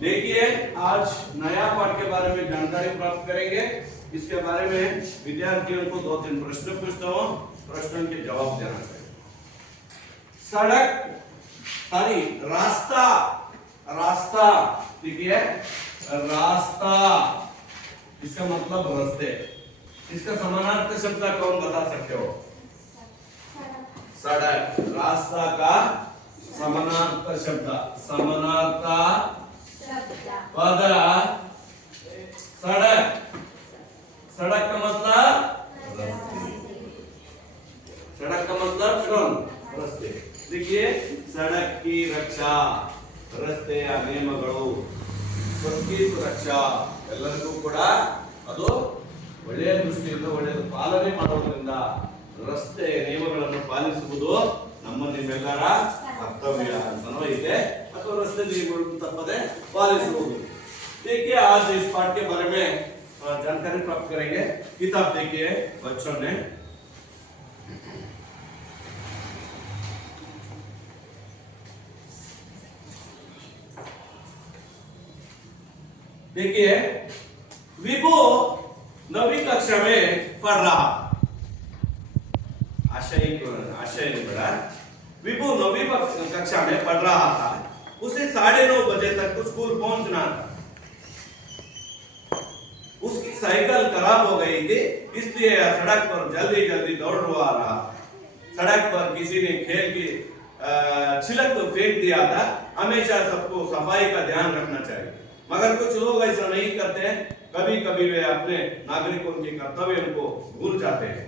देखिए आज नया पाठ के बारे में जानकारी प्राप्त करेंगे। इसके बारे में विद्यार्थियों को 2-3 प्रश्न पूछता हूँ, प्रश्नों के जवाब देना चाहिए। सड़क सॉरी रास्ता, रास्ता देखिए रास्ता इसका मतलब रास्ते। इसका समानार्थक शब्द कौन बता सकते हो? सड़क। रास्ता का समानार्थक शब्द, समानार्थक पद सड़क। सड़क का मतलब रास्ते। सड़क का मतलब कौन? रास्ते। देखिए सड़क की रक्षा, ರಸ್ತೆಯ ನಿಯಮಗಳು, ಸ್ವಚ್ಛ ಸುರಕ್ಷಾ ಎಲ್ಲರಿಗೂ ಕೂಡ ಅದು ಒಳ್ಳೆಯ ದೃಷ್ಟಿಯಿಂದ ಒಳ್ಳೆಯ ಪಾಲನೆ ಮಾಡುವುದರಿಂದ ರಸ್ತೆ ನಿಯಮಗಳನ್ನು ಪಾಲಿಸುವುದು ನಮ್ಮ ನಿಮ್ಮೆಲ್ಲರ ಕರ್ತವ್ಯ ಅಂತನೋ ಇದೆ, ಅಥವಾ ರಸ್ತೆ ನಿಯಮಗಳನ್ನು ತಪ್ಪದೆ पालिಸುವುದು। देखिए आज इस पाठ के बारे में जानकारी प्राप्त करेंगे। किताब देखिए बच्चों ने देखिए विभू 9वीं कक्षा में पढ़ रहा। आशय नहीं पढ़ा। विभू 9वीं कक्षा में पढ़ रहा था। उसे 9:30 बजे तक स्कूल पहुंचना था। उसकी साइकिल खराब हो गई थी, इसलिए सड़क पर जल्दी जल्दी दौड़ रहा। सड़क पर किसी ने खेल की छिलक तो फेंक दिया था। हमेशा सबको सफाई का ध्यान रखना चाहिए, मगर कुछ लोग ऐसा नहीं करते हैं। कभी कभी वे अपने नागरिकों के कर्तव्यों को भूल जाते हैं।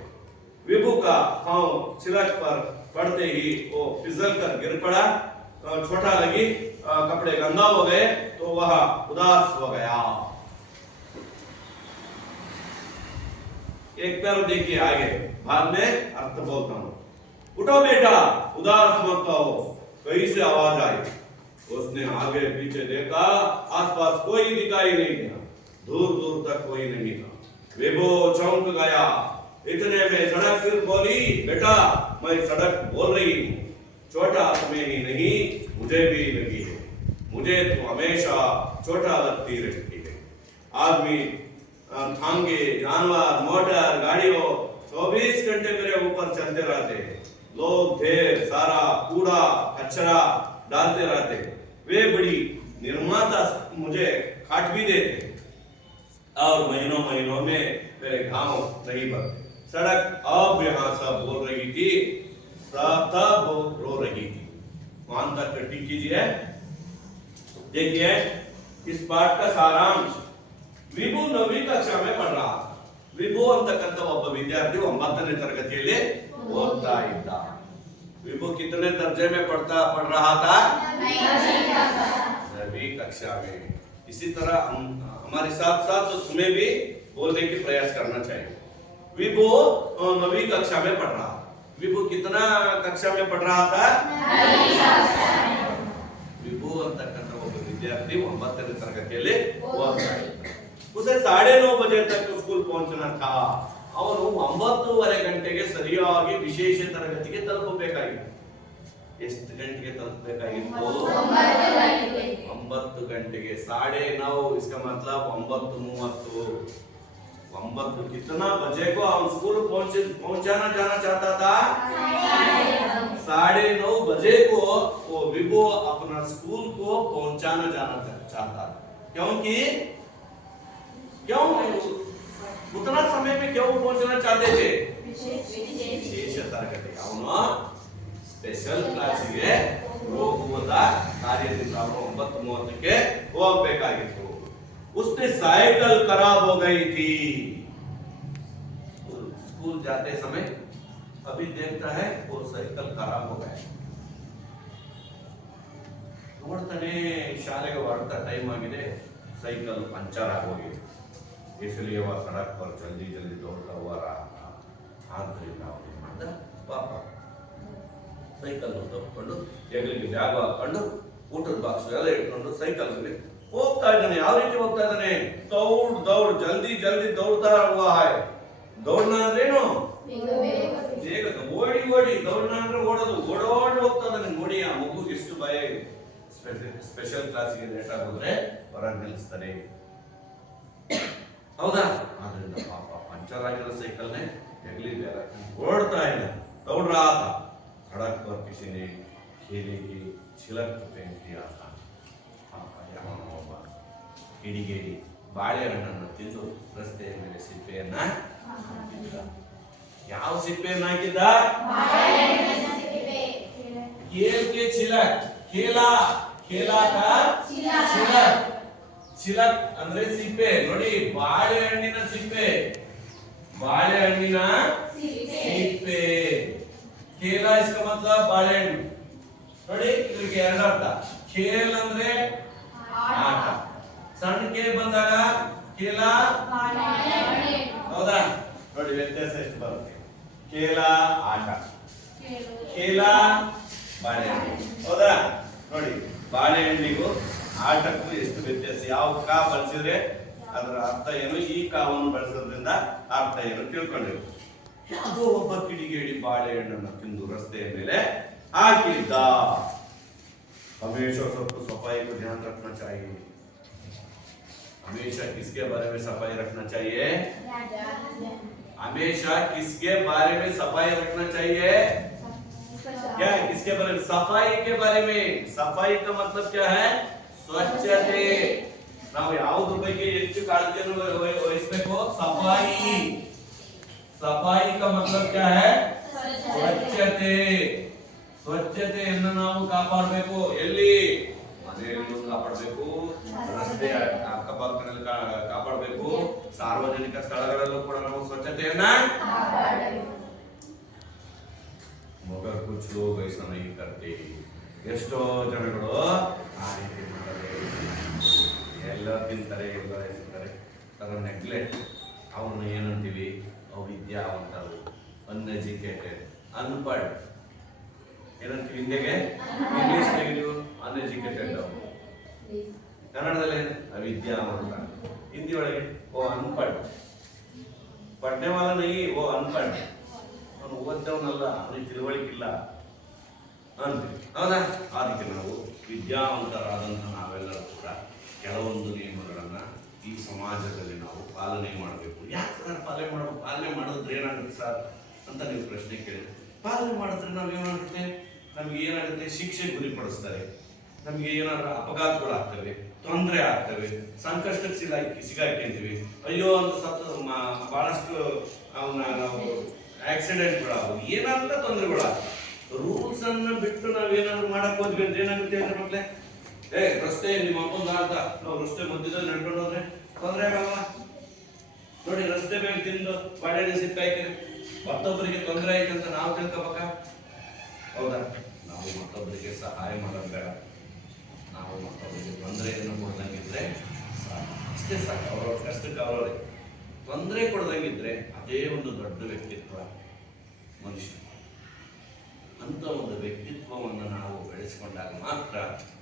विभू का पांव छिलक पर पड़ते ही वो फिसल कर गिर पड़ा। छोटा लगी, कपड़े गंदा हो गए तो वह उदास हो गया। एक तरफ देखिए आगे, बाद में अर्थ बोलता हूं। उठो बेटा, उदास मत हो, कहीं से आवाज आई। उसने आगे पीछे देखा, आसपास कोई दिखाई नहीं दिया, दूर दूर तक कोई नहीं था। विभू चौंक गया। इतने में सड़क फिर बोली, बेटा मैं सड़क बोल रही हूँ, छोटा तुम्हें ही नहीं मुझे भी लगी है। मुझे तो हमेशा छोटा लगती रहती है। आदमी, थांगे, जानवर, मोटर, गाड़ियों 24 घंटे मेरे ऊपर चलते रहते हैं। लोग ढेर सारा कूड़ा कचरा डालते रहते हैं। वे बड़ी निर्माता मुझे काट भी देते और महीनों महीनों में मेरे घाव नहीं भरते। सड़क अब यहाँ सब बोल रही थी, सब रो रही थी। वहां तक टिक कीजिए। देखिए इस पाठ का सारांश। विभू 9वीं कक्षा में पढ़ रहा। ವಿಭು ಅಂತಕ್ಕಂಥ ಒಬ್ಬ ವಿದ್ಯಾರ್ಥಿ 9ನೇ ತರಗತಿಯಲ್ಲಿ ಓದ್ತಾ ಇದ್ದ। विभू कितने दर्जे में पढ़ रहा था? 9वीं कक्षा में। इसी तरह हमारे साथ साथ तो तुम्हें भी बोलने की प्रयास करना चाहिए। विभू 9वीं कक्षा में पढ़ रहा। विभू कितना कक्षा में पढ़ रहा था? 9वीं कक्षा में। विभू ಅಂತಕ್ಕಂಥ ಒಬ್ಬ ವಿದ್ಯಾರ್ಥಿ 9ನೇ ತರಗತಿಯಲ್ಲಿ ಓದ್ತಾ ಇದ್ದ। उसे 9:30 बजे तक स्कूल पहुंचना था। ಅವನು 9:30 ಗಂಟೆಗೆ ಸರಿಯಾಗಿ ವಿಶೇಷ ತರಗತಿಗೆ ತಲುಪಬೇಕಾಗಿತ್ತು। ಎಷ್ಟು ಗಂಟೆಗೆ ತಲುಪಬೇಕಾಗಿತ್ತು? 9 ಗಂಟೆಗೆ। 9:30 इसका मतलब 9:30। 9 कितना बजे को हम स्कूल पहुंचाना जाना चाहता था? 9:30 बजे को वो विभू अपना स्कूल को पहुंचाना जाना चाहता। क्योंकि क्यों उतना समय में क्यों पहुंचना चाहते थे? विशेष तरगति ಅವನು ಸ್ಪೆಷಲ್ ಕ್ಲಾಸಿಗೆ ಹೋಗುವುದ ಕಾರ್ಯದಿಂದ ಅವನು 9:30ಕ್ಕೆ ಹೋಗಬೇಕಾಗಿತ್ತು। उसने साइकिल खराब हो गई थी। स्कूल जाते समय अभी देखता है वो साइकिल खराब हो गया। ನೋಡ್ತಾನೆ ಶಾಲೆಗೆ ಹೊರಡ್ತಾ ಟೈಮ್ ಆಗಿದೆ, साइकिल पंचर ಆಗೋಗಿದೆ। इसलिए वह सड़क पर जल्दी जल्दी दौड़ता हुआ रहा। ಆದ್ರಿಂದ ಅವನು ಮಾಡಿದ ಪಾಪ ಸೈಕಲ್ ತಗೊಂಡು ಹೆಗಲಿಗೆ ಬ್ಯಾಗ್ ಹಾಕೊಂಡು ಊಟದ ಬಾಕ್ಸ್ ಎಲ್ಲ ಇಟ್ಕೊಂಡು ಸೈಕಲ್ ಮೇಲೆ ಹೋಗ್ತಾ ಇದ್ದಾನೆ। ಯಾವ ರೀತಿ ಹೋಗ್ತಾ ಇದ್ದಾನೆ? ದೌಡ್ ದೌಡ್ ಜಲ್ದಿ ಜಲ್ದಿ ದೌಡ್ತಾ हुआ है। ದೌಡ್ನ ಅಂದ್ರೇನು? ಬೇಗ ಓಡಿ ಓಡಿ। ದೌಡ್ನ ಅಂದ್ರೆ ಓಡೋದು, ಓಡೋಡಿ ಹೋಗ್ತಾ ಇದ್ದಾನೆ। ನೋಡಿ ಆ ಮಗು ಎಷ್ಟು ಭಯ ಇದೆ। ಸ್ಪೆಷಲ್ ಕ್ಲಾಸಿಗೆ ಲೇಟ್ ಆಗೋದ್ರೆ ಹೊರಗೆ ನಿಲ್ಲಿಸ್ತಾರೆ. ಹೌದಾ? ಆದ್ರಿಂದ ಪಾಪ ಪಂಚರ್ ಆಗಿರೋ ಸೈಕಲ್ನೇ ಎಗಲಿದೆ ಓಡ್ತಾ ಇಲ್ಲ दौड़ रहा था सड़क पर किसी ने खेले की छिलक फेंक दिया था. ಒಬ್ಬ ಕಿಡಿಗೇಡಿ ಬಾಳೆಹಣ್ಣನ್ನು ತಿಂದು ರಸ್ತೆಯ ಮೇಲೆ ಸಿಪ್ಪೆಯನ್ನ ಹಾಕಿದ್ದ. ಯಾವ ಸಿಪ್ಪೆಯನ್ನ ಹಾಕಿದ್ದ? Kale K ಚಿಲಕ್. ಕೇಲಾ ಕೇಲಾಕ ಚಿಲಕ್. ಚಿಲಕ್ ಅಂದ್ರೆ ಸಿಪ್ಪೆ. ನೋಡಿ, ಬಾಳೆಹಣ್ಣಿನ ಸಿಪ್ಪೆ. ಬಾಳೆಹಣ್ಣಿನ ಸಿಪ್ಪೆ. ಕೇಲ इसका मतलब ಬಾಳೆಹಣ್ಣು. ನೋಡಿ, ಇದಕ್ಕೆ ಎರಡು ಅರ್ಥ. ಖೇಲ್ ಅಂದ್ರೆ ಆಟ. ಸಣ್ಣ ಕೆ ಬಂದಾಗ ಕೇಲ ಹೌದಾ? ನೋಡಿ ವ್ಯತ್ಯಾಸ ಎಷ್ಟು ಬರುತ್ತೆ. ಕೇಲ ಆಟ, ಕೇಲ ಬಾಳೆಹಣ್ಣು. ಹೌದಾ? ನೋಡಿ, ಬಾಳೆಹಣ್ಣಿಗೂ ಆಟಕ್ಕೂ ಎಷ್ಟು ವ್ಯತ್ಯಾಸ. ಯಾವ ಕಾ ಬಳಸಿದ್ರೆ ಅದರ ಅರ್ಥ ಏನು, ಈ ಕಾವನ್ನು ಬಳಸೋದ್ರಿಂದ ಅರ್ಥ ಏನು ತಿಳ್ಕೊಂಡಿರು. ಯಾವುದೋ ಒಬ್ಬ ಕಿಡಿಗೇಡಿ ಬಾಳೆಹಣ್ಣನ್ನು ತಿಂದು ರಸ್ತೆಯ ಮೇಲೆ ಹಾಕಿದ್ದ. हमेशा सबको सफाई को ध्यान रखना चाहिए. हमेशा किसके बारे में सफाई रखना चाहिए? हमेशा किसके बारे में सफाई रखना चाहिए? क्या किसके बारे में? सफाई के बारे में. सफाई का मतलब क्या है? ಸ್ವಚ್ಛತೆ. ನಾವು ಯಾವುದು ಬಗ್ಗೆ ಹೆಚ್ಚು ಕಾಳಜಿಯನ್ನು ವಹಿಸಬೇಕು? ಸಫಾಯಿ. सफाई का मतलब क्या है? ಸ್ವಚ್ಛತೆ. ಸ್ವಚ್ಛತೆಯನ್ನು ನಾವು ಕಾಪಾಡಬೇಕು. ಎಲ್ಲಿ? ಮನೆಯಲ್ಲೂ ಕಾಪಾಡಬೇಕು, ರಸ್ತೆಯ ಅಕ್ಕಪಕ್ಕದಲ್ಲಿ ಕಾಪಾಡಬೇಕು, ಸಾರ್ವಜನಿಕ ಸ್ಥಳಗಳಲ್ಲೂ ಕೂಡ ನಾವು ಸ್ವಚ್ಛತೆಯನ್ನ. ಮಗರ್ ಕುಚ್ ಲೋಗ್ ಐಸಾ ನಹೀ ಕರ್ತೆ. ಎಷ್ಟೋ ಜನಗಳು ಆ ರೀತಿ ಮಾಡದೆ ಎಲ್ಲ ತಿಂತಾರೆ, ಎಲ್ಲ ಎಸೆತಾರೆ. ಅದರ ನೆಗ್ಲೆಕ್ಟ್. ಅವನು ಏನಂತೀವಿ? ಅವಿದ್ಯಾವಂತರು, ಅನ್ಎಜುಕೇಟೆಡ್, ಅನ್ಪಡ್. ಏನಂತೀವಿ ಹಿಂದೆಗೆ? ಇಂಗ್ಲಿಷ್ನಾಗೆ ನೀವು ಅನ್ಎಜುಕೇಟೆಡ್. ಕನ್ನಡದಲ್ಲಿ ಅವಿದ್ಯಾವಂತ. ಹಿಂದಿ ಒಳಗೆ ಓ ಅನ್ಪಡ್. ಪಡ್ನೆ ವಾಲ ನೈ, ಓ ಅನ್ಪಡ್. ಅವನು ಓದ್ದವನಲ್ಲ, ಅವನಿಗೆ ತಿಳುವಳಿಕಿಲ್ಲ ಅಂತೀವಿ. ಹೌದಾ? ಅದಕ್ಕೆ ನಾವು ವಿದ್ಯಾವಂತರಾದಂಥ ನಾವೆಲ್ಲರೂ ಕೂಡ ಕೆಲವೊಂದು ನಿಯಮಗಳನ್ನ ಈ ಸಮಾಜದಲ್ಲಿ ನಾವು ಪಾಲನೆ ಮಾಡಬೇಕು. ಯಾಕೆ ಸರ್ ಪಾಲನೆ ಮಾಡಬೇಕು? ಪಾಲನೆ ಮಾಡಿದ್ರೆ ಏನಾಗುತ್ತೆ ಸರ್ ಅಂತ ನೀವು ಪ್ರಶ್ನೆ ಕೇಳಿ. ಪಾಲನೆ ಮಾಡಿದ್ರೆ ನಾವು ಏನಾಗುತ್ತೆ? ನಮ್ಗೆ ಏನಾಗುತ್ತೆ? ಶಿಕ್ಷೆಗೆ ಗುರಿಪಡಿಸ್ತಾರೆ. ನಮ್ಗೆ ಏನಾದ್ರು ಅಪಘಾತಗಳಾಗ್ತವೆ, ತೊಂದರೆ ಆಗ್ತವೆ, ಸಂಕಷ್ಟಕ್ಕೆ ಸಿಗಾಕೊಂತೀವಿ. ಅಯ್ಯೋ ಅಂತ ಬಹಳಷ್ಟು ಅವನ ನಾವು ಆಕ್ಸಿಡೆಂಟ್ಗಳಾಗವು, ಏನಾದ್ರು ತೊಂದರೆಗಳಾಗ್ತವೆ. ರೂಲ್ಸ್ ಅನ್ನ ಬಿಟ್ಟು ನಾವೇನಾದ್ರು ಮಾಡಕ್ ಹೋದ್ವಿ ಅಂದ್ರೆ ಏನಾಗುತ್ತೆ ಅಂದ್ರೆ ಮಕ್ಳೇ? ರಸ್ತೆ ನಿಮ್ಮ ಅಪ್ಪಂದ ಅಂತ ನಾವು ರಸ್ತೆ ಮಧ್ಯದಲ್ಲಿ ನಡ್ಕೊಂಡು ಹೋದ್ರೆ ತೊಂದರೆ ಆಗಲ್ಲ. ನೋಡಿ, ರಸ್ತೆ ಮೇಲೆ ತಿಂದು ಬಾಳೆಹಣ್ಣು ಸಿಕ್ಕಾಯ್ತು, ಮತ್ತೊಬ್ಬರಿಗೆ ತೊಂದರೆ ಆಯ್ತು ಅಂತ ನಾವು ತಿಳ್ಕೊಬೇಕ? ಹೌದಾ? ನಾವು ಮತ್ತೊಬ್ಬರಿಗೆ ಸಹಾಯ ಮಾಡೋದು ಬೇಡ. ನಾವು ಮತ್ತೊಬ್ಬರಿಗೆ ತೊಂದರೆಯನ್ನು ಕೊಡ್ದಂಗಿದ್ರೆ ಅಷ್ಟೇ ಸಾಕು. ಅವ್ರವ್ರ ಕಷ್ಟಕ್ಕೆ ಅವರವರೇ ತೊಂದರೆ ಕೊಡ್ದಂಗಿದ್ರೆ ಅದೇ ಒಂದು ದೊಡ್ಡ ವ್ಯಕ್ತಿತ್ವ ಮನುಷ್ಯ. ಅಂತ ಒಂದು ವ್ಯಕ್ತಿತ್ವವನ್ನು ನಾವು ಬೆಳೆಸಿಕೊಂಡಾಗ ಮಾತ್ರ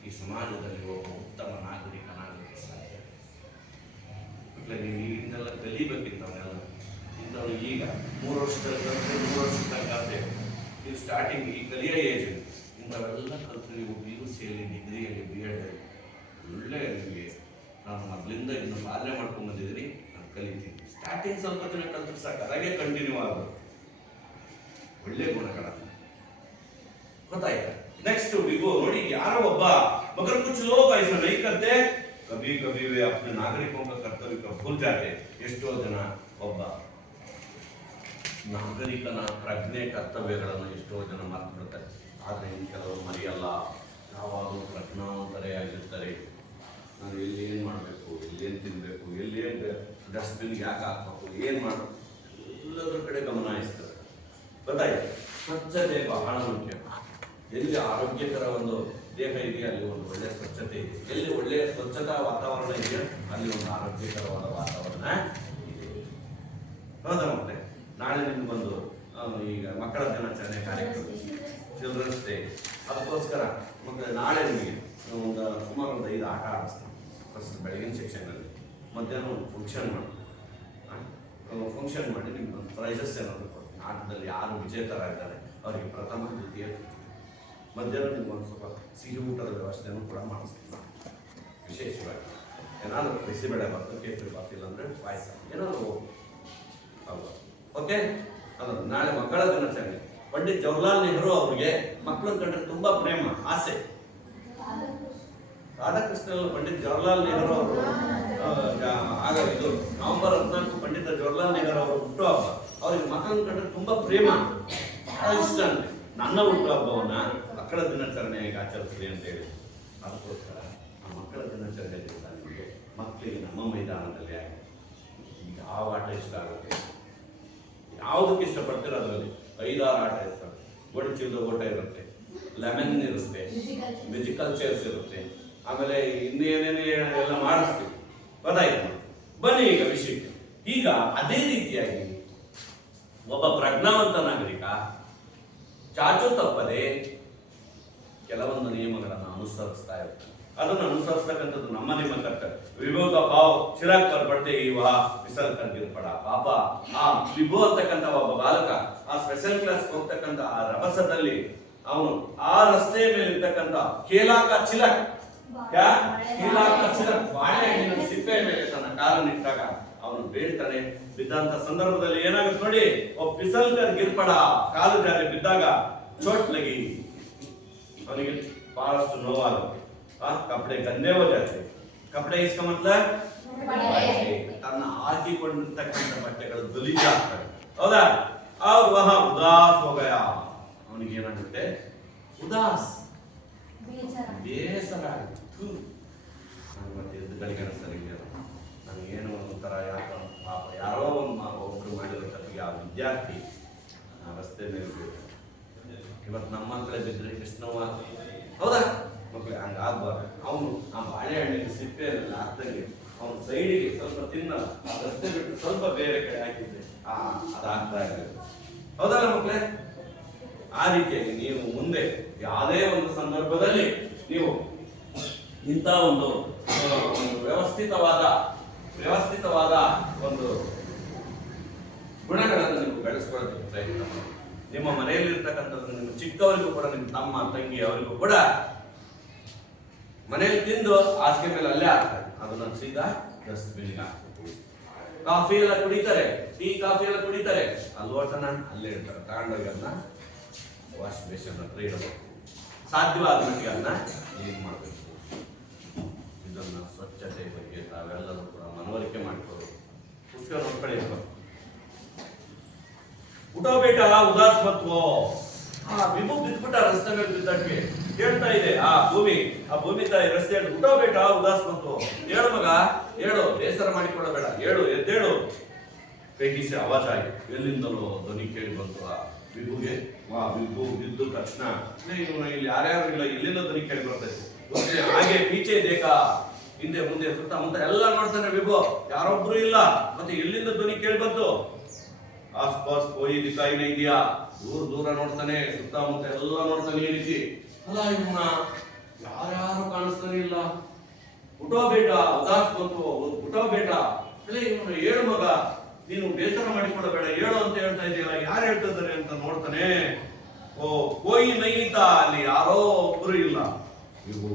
ಈ ಸಮಾಜದಲ್ಲಿ ಒಬ್ಬ ಉತ್ತಮ ನಾಗರಿಕನಾಗಲಿಕ್ಕೆ ಸಾಧ್ಯ. ನೀವು ಈಗಿಂದೆಲ್ಲ ಕಲಿಬೇಕಿತ್ತವನ್ನೆಲ್ಲ. ಇಂಥವ್ರು ಈಗ 3 ವರ್ಷದ ಕಲಿತೆ, 3 ವರ್ಷದ ಕಲಿತೆ, ನೀವು ಸ್ಟಾರ್ಟಿಂಗ್ ಈ ಕಲಿಯೋ ಏಜ್ ಇಂಥವೆಲ್ಲ ಕಲಿತು ನೀವು PUCಯಲ್ಲಿ, ಡಿಗ್ರಿಯಲ್ಲಿ, BEd ಒಳ್ಳೆ ನಿಮಗೆ ನಾನು ಮೊದಲಿಂದ ಇದನ್ನು ಪಾಲನೆ ಮಾಡ್ಕೊಂಡು ಬಂದಿದ್ದೀನಿ, ನಾನು ಕಲಿತೀನಿ. ಸ್ಟಾರ್ಟಿಂಗ್ ಸ್ವಲ್ಪ ದಿನ ಕಲಿತು ಸಾಕು, ಅದಾಗೆ ಕಂಟಿನ್ಯೂ ಆಗೋದು. ಒಳ್ಳೆ ಗುಣಗಳ ಗೊತ್ತಾಯ್ತಾ? ನೆಕ್ಸ್ಟ್ ವಿಗೋ ನೋಡಿ, ಯಾರೋ ಒಬ್ಬ मगर कुछ लोग ऐसा नहीं करते, कभी कभी वे अपने नागरिकों का कर्तव्य को भूल जाते. ಎಷ್ಟೋ ಜನ ಒಬ್ಬ ನಾಗರಿಕನ ಪ್ರಜ್ಞೆ ಕರ್ತವ್ಯಗಳನ್ನು ಎಷ್ಟೋ ಜನ ಮರೆತು ಬಿಡ್ತಾರೆ. ಆದರೆ ಇನ್ನು ಕೆಲವರು ಮರೆಯಲ್ಲ, ಯಾವಾಗಲೂ ಪ್ರಜ್ಞಾವಂತರೇ ಆಗಿರ್ತಾರೆ. ನಾನು ಎಲ್ಲಿ ಏನು ಮಾಡಬೇಕು, ಎಲ್ಲಿ ತಿನ್ನಬೇಕು, ಎಲ್ಲಿ ಡಸ್ಟ್ಬಿನ್ಗೆ ಯಾಕೆ ಹಾಕಬೇಕು, ಏನು ಮಾಡಬೇಕು, ಎಲ್ಲದರ ಕಡೆ ಗಮನ ಹರಿಸ್ತಾರೆ. ಗೊತ್ತಾಯ್ತು? ಸ್ವಚ್ಛತೆ ಬಹಳ ಮುಖ್ಯ. ಎಲ್ಲಿ ಆರೋಗ್ಯಕರ ಒಂದು ದೇಹ ಇದೆಯಾ ಅಲ್ಲಿ ಒಂದು ಒಳ್ಳೆಯ ಸ್ವಚ್ಛತೆ ಇದೆ. ಎಲ್ಲಿ ಒಳ್ಳೆಯ ಸ್ವಚ್ಛತಾ ವಾತಾವರಣ ಇದೆಯಾ ಅಲ್ಲಿ ಒಂದು ಆರೋಗ್ಯಕರವಾದ ವಾತಾವರಣ ಇದೆ. ಹೌದಾ? ಮತ್ತೆ ನಾಳೆ ನಿಮ್ಗೆ ಬಂದು ಈಗ ಮಕ್ಕಳ ದಿನಾಚರಣೆ ಕಾರ್ಯಕ್ರಮ, ಚಿಲ್ಡ್ರನ್ಸ್ ಡೇ, ಅದಕ್ಕೋಸ್ಕರ ಮತ್ತೆ ನಾಳೆ ನಿಮಗೆ ಸುಮಾರು ಒಂದು 5 ಆಟ ಆಡಿಸ್ತಾರೆ. ಫಸ್ಟ್ ಬೆಳಗಿನ ಸೆಕ್ಷನಲ್ಲಿ, ಮಧ್ಯಾಹ್ನ ಒಂದು ಫಂಕ್ಷನ್ ಮಾಡಿ ನಿಮ್ಗೆ ಒಂದು ಪ್ರೈಸಸ್ ಏನಾದ್ರು ಕೊಡ್ತೀನಿ. ಆಟದಲ್ಲಿ ಯಾರು ವಿಜೇತರಾಗಿದ್ದಾರೆ ಅವರಿಗೆ ಪ್ರಥಮ, ದ್ವಿತೀಯ, ಮಧ್ಯಾಹ್ನ ನಿಮ್ಗೆ ಒಂದು ಸ್ವಲ್ಪ ಸಿಹಿ ಊಟದ ವ್ಯವಸ್ಥೆಯನ್ನು ಕೂಡ ಮಾಡಿಸ್ತೀನಿ ವಿಶೇಷವಾಗಿ. ಏನಾದರೂ ಬಿಸಿಬೇಳೆ ಬಾತು, ಕೇಸರಿ ಬಾತು, ಇಲ್ಲಾಂದ್ರೆ ಪಾಯಸ ಏನಾದರೂ ಅಲ್ವಾ. ಓಕೆ, ಅದು ನಾಳೆ ಮಕ್ಕಳ ದಿನಾಚರಣೆ. ಪಂಡಿತ್ ಜವಾಹರ್ಲಾಲ್ ನೆಹರು ಅವರಿಗೆ ಮಕ್ಕಳನ್ನ ಕಂಡ್ರೆ ತುಂಬಾ ಪ್ರೇಮ, ಆಸೆ. ರಾಧಾಕೃಷ್ಣ ಪಂಡಿತ್ ಜವಾಹರ್ಲಾಲ್ ನೆಹರು ಅವರು ಆಗ ಇದು ನವೆಂಬರ್ 14 ಪಂಡಿತ ಜವಾಹರ್ಲಾಲ್ ನೆಹರು ಅವರು ಹುಟ್ಟುಹಬ್ಬ. ಅವ್ರಿಗೆ ಮಕ್ಕಳನ್ನ ಕಂಡ್ರೆ ತುಂಬಾ ಪ್ರೇಮ, ಇಷ್ಟ ಅಂತೆ. ನನ್ನ ಹುಟ್ಟುಹಬ್ಬವನ್ನ ಮಕ್ಕಳ ದಿನಾಚರಣೆಯಾಗಿ ಆಚರಿಸ್ರಿ ಅಂತ ಹೇಳಿ. ಅದಕ್ಕೋಸ್ಕರ ಆ ಮಕ್ಕಳ ದಿನಾಚರಣೆ ದಿವಸ ನಿಮಗೆ ಮಕ್ಕಳಿಗೆ ನಮ್ಮ ಮೈದಾನದಲ್ಲಿ ಯಾವ ಆಟ ಇಷ್ಟ ಆಗುತ್ತೆ, ಯಾವುದಕ್ಕೆ ಇಷ್ಟಪಡ್ತೀರ ಅದರಲ್ಲಿ 5-6 ಆಟ ಇರ್ತವೆ. ಗೋಡಿ ಚೀಲದ ಓಟ ಇರುತ್ತೆ, ಲೆಮನ್ ಇರುತ್ತೆ, ಮ್ಯೂಸಿಕಲ್ ಚೇರ್ಸ್ ಇರುತ್ತೆ, ಆಮೇಲೆ ಇನ್ನೇನೇನೇ ಎಲ್ಲ ಮಾಡಿಸ್ತೀವಿ. ಗೊತ್ತಾಯ್ತು? ಬನ್ನಿ ಈಗ ವಿಷಯಕ್ಕೆ. ಈಗ ಅದೇ ರೀತಿಯಾಗಿ ಒಬ್ಬ ಪ್ರಜ್ಞಾವಂತ ನಾಗರಿಕ ಚಾಚು ತಪ್ಪದೆ ಕೆಲವೊಂದು ನಿಯಮಗಳನ್ನು ಅನುಸರಿಸ್ತಾ ಇರ್ತಾರೆ. ಅದನ್ನು ಅನುಸರಿಸ್ತಕ್ಕಂಥದ್ದು ನಮ್ಮ ನಿಮ್ಮ ಕರ್ತವ್ಯ. ವಿಭೋ का भाव चिराग पर पड़ते ही वह फिसल कर गिर पड़ा. ಪಾಪ ಆ ವಿಭೋ ಅಂತಕ್ಕಂಥ ಒಬ್ಬ ಬಾಲಕ ಆ ಸ್ಪೆಷಲ್ ಕ್ಲಾಸ್ ಹೋಗ್ತಕ್ಕಂಥ ಆ ರಭಸದಲ್ಲಿ ಅವನು ಆ ರಸ್ತೆ ಮೇಲೆ ಇರ್ತಕ್ಕಂಥ ಕೇಲಾಕ ಚಿಲಕ್ ಬಾಳೆಹಣ್ಣಿನ ಸಿಪ್ಪೆ ಮೇಲೆ ತನ್ನ ಕಾಲನ್ನು ಇಟ್ಟಾಗ ಅವನು ಬೀಳ್ತಾನೆ. ಬಿದ್ದಂತ ಸಂದರ್ಭದಲ್ಲಿ ಏನಾಗುತ್ತೆ ನೋಡಿ, ಒಬ್ಬ ಫಿಸಲ್ ಕರ್ ಗಿರ್ಪಡ, ಕಾಲು ಜಾರಿ ಬಿದ್ದಾಗ ಚೋಟ್ ಲಗಿ, ಅವನಿಗೆ ಬಹಳಷ್ಟು ನೋವಾಗುತ್ತೆ. ಕಪಡೆ ಗಂದೆ ಹೋ ಜಾತೆ. ಕಪಡೆ ಇಸ್ಕ ಮತ್ಲಬ್ ತನ್ನ ಹಾಕಿಕೊಂಡಿರ್ತಕ್ಕಂಥ ಬಟ್ಟೆಗಳು ಗಲೀಜಾಗ್ತವೆ, ಹೌದಾ? ಅವ್ರು ವಹ ಉದಾಸ್ ಹೋಗಯ, ಅವನಿಗೆ ಏನಾಗುತ್ತೆ, ಉದಾಸ್, ಬೇಸರ ಆಗುತ್ತೆ. ಮತ್ತೆ ಎದ್ದುಗಳಿಗೆ ಸರಿ ನನಗೇನು ಒಂಥರ ಯಾಕೋ ಪಾಪ ಯಾರೋ ಒಬ್ರು ಮಾಡಿರೋ ತಪ್ಪಿಗೆ ಆ ವಿದ್ಯಾರ್ಥಿ ರಸ್ತೆ ಮೇಲೆ ಇವತ್ತು ನಮ್ಮ ಹತ್ರ ಬಿದ್ದರೆ ಕೃಷ್ಣವ್ವ, ಹೌದಾ? ಮಕ್ಕಳು ಹಂಗೆ ಆಗ್ಬಾರ್ದು. ಅವನು ಆ ಬಾಳೆಹಣ್ಣಿನ ಸಿಪ್ಪೆಯನ್ನೆಲ್ಲ ಹಾಕ್ದಂಗೆ ಅವನು ಸೈಡಿಗೆ ಸ್ವಲ್ಪ ತಿನ್ನಲ್ಲ, ಆ ರಸ್ತೆ ಬಿಟ್ಟು ಸ್ವಲ್ಪ ಬೇರೆ ಕಡೆ ಹಾಕಿದ್ರೆ ಅದಾಗ್ತಾ ಇದೆ, ಹೌದಲ್ಲ ಮಕ್ಕಳೇ? ಆ ರೀತಿಯಾಗಿ ನೀವು ಮುಂದೆ ಯಾವುದೇ ಒಂದು ಸಂದರ್ಭದಲ್ಲಿ ನೀವು ಇಂಥ ಒಂದು ವ್ಯವಸ್ಥಿತವಾದ ಒಂದು ಗುಣಗಳನ್ನು ನೀವು ಬೆಳೆಸ್ಕೊಳ್ಳೋದಕ್ಕೆ ಪ್ರಯತ್ನ ಮಾಡಿ. ನಿಮ್ಮ ಮನೆಯಲ್ಲಿ ಇರ್ತಕ್ಕಂಥದ್ದು ನಿಮ್ಮ ಚಿಕ್ಕವರಿಗೂ ಕೂಡ, ನಿಮ್ಮ ತಮ್ಮ ತಂಗಿ ಅವರಿಗೂ ಕೂಡ ಮನೆಯಲ್ಲಿ ತಿಂದು ಹಾಸಿಗೆ ಮೇಲೆ ಅಲ್ಲೇ ಹಾಕ್ತಾರೆ, ಅದನ್ನ ಸೀದಾ ಡಸ್ಟ್ಬಿನ್ಗೆ ಹಾಕ್ಬೇಕು. ಕಾಫಿ ಎಲ್ಲ ಕುಡಿತಾರೆ, ಟೀ ಕಾಫಿ ಎಲ್ಲ ಕುಡಿತಾರೆ, ಅಲ್ಲಿ ಲೋಟನ ಅಲ್ಲೇ ಇಡ್ತಾರೆ, ತಗೊಂಡೋಗಿ ಅದನ್ನ ವಾಶ್ ಬೇಸಿನ್ ಹತ್ರ ಇಡಬೇಕು. ಸಾಧ್ಯವಾದ ಮಟ್ಟಿಗೆ ಅದನ್ನ ಕ್ಲೀನ್ ಮಾಡಬೇಕು. ಇದನ್ನ ಸ್ವಚ್ಛತೆ ಬಗ್ಗೆ ತಾವೆಲ್ಲರೂ ಕೂಡ ಮನವರಿಕೆ ಮಾಡಿಕೊಳ್ಳಬೇಕು. ಪುಸ್ತಕ ನೋಡ್ಕೊಳ್ಳಿ. ಉಟೋ ಬೇಟ ಉದಾಸ್ ಮತ್ವೋ, ವಿಭು ಬಿದ್ಬಿಟ್ಟ ರಸ್ತೆ ಮೇಲೆ ಬಿದ್ದಕ್ಕೆ ಹೇಳ್ತಾ ಇದೆ ಆ ಭೂಮಿ ತಾಯಿ ರಸ್ತೆ ಉಟೋ ಬೇಟ ಉದಾಸ್ ಮತ್ವೋ, ಹೇಳು ಮಗ ಹೇಳು, ಬೇಸರ ಮಾಡಿಕೊಳ್ಳಬೇಡ, ಹೇಳು, ಎದ್ದೇಳು. ಕೈಗಿಸಿ ಆವಾಜ ಆಗಿ ಎಲ್ಲಿಂದಲೋ ಧ್ವನಿ ಕೇಳಿ ಬಂತು ಆ ವಿಭುಗೆ. ವಿಭು ಬಿದ್ದು ತಕ್ಷಣ ಇಲ್ಲಿ ಯಾರ್ಯಾರು ಇಲ್ಲ, ಎಲ್ಲಿಂದ ಧ್ವನಿ ಕೇಳಿ ಬರ್ತದೆ. ಹಾಗೆ ಪೀಚೆ ದೇಖಾ, ಹಿಂದೆ ಮುಂದೆ ಸುತ್ತಮುತ್ತ ಎಲ್ಲ ನೋಡ್ತಾನೆ ವಿಭು, ಯಾರೊಬ್ರು ಇಲ್ಲ. ಮತ್ತೆ ಎಲ್ಲಿಂದ ಧ್ವನಿ ಕೇಳಿ ಬಂತು? ಆಸ್ಪಾಸ್ ಕೋಯಿ ದಿಕಾಯಿ ನೈ ದಿಯಾ, ದೂರ ನೋಡ್ತಾನೆ, ಸುತ್ತಮುತ್ತ ಎಲ್ಲ ನೋಡ್ತಾನೆ. ಈ ರೀತಿ ಅಲ್ಲ, ಇವನ ಯಾರ್ಯಾರು ಕಾಣಿಸ್ತಾನೆ ಇಲ್ಲ. ಉಟೋ ಬೇಟ ಉದಾಸ್ ಬಂತು, ಉಟೋ ಬೇಟ, ಇವನು ಹೇಳು ಮಗ, ನೀನು ಬೇಸರ ಮಾಡಿಕೊಳ್ಳಬೇಡ, ಹೇಳು ಅಂತ ಹೇಳ್ತಾ ಇದೆಯಲ್ಲ, ಯಾರು ಹೇಳ್ತಾ ಇದ್ದಾರೆ ಅಂತ ನೋಡ್ತಾನೆ. ಓ ಕೋಯಿ ನೈತ, ಅಲ್ಲಿ ಯಾರೋ ಒಬ್ರು ಇಲ್ಲ. ಇವು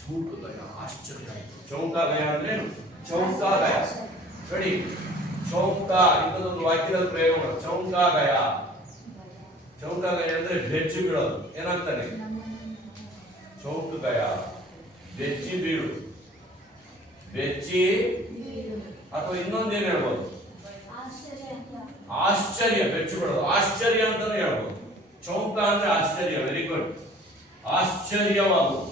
ಚೌಕದಯ, ಆಶ್ಚರ್ಯ ಆಯ್ತು. ಚೌಕಾಗಯ ಅಂದ್ರೆ ಚೌಕಾಗಯ ನೋಡಿ, ಚೌಕ ಇಂಥದೊಂದು ವಾಕ್ಯದಲ್ಲಿ ಪ್ರಯೋಗ. ಚೌಕಾಗಯ ಅಂದ್ರೆ ಬೆಚ್ಚಿ ಬೀಳೋದು. ಏನಾಗ್ತಾನೆ? ಚೌಕಗಯ, ಬೆಚ್ಚಿ ಬೀಳು, ಬೆಚ್ಚಿ, ಅಥವಾ ಇನ್ನೊಂದೇನು ಹೇಳ್ಬೋದು, ಆಶ್ಚರ್ಯ. ಬೆಚ್ಚಿ ಬೀಳೋದು ಆಶ್ಚರ್ಯ ಅಂತಾನೆ ಹೇಳ್ಬೋದು. ಚೌಕ ಅಂದ್ರೆ ಆಶ್ಚರ್ಯ. Very good. ಆಶ್ಚರ್ಯವಾಗುವುದು.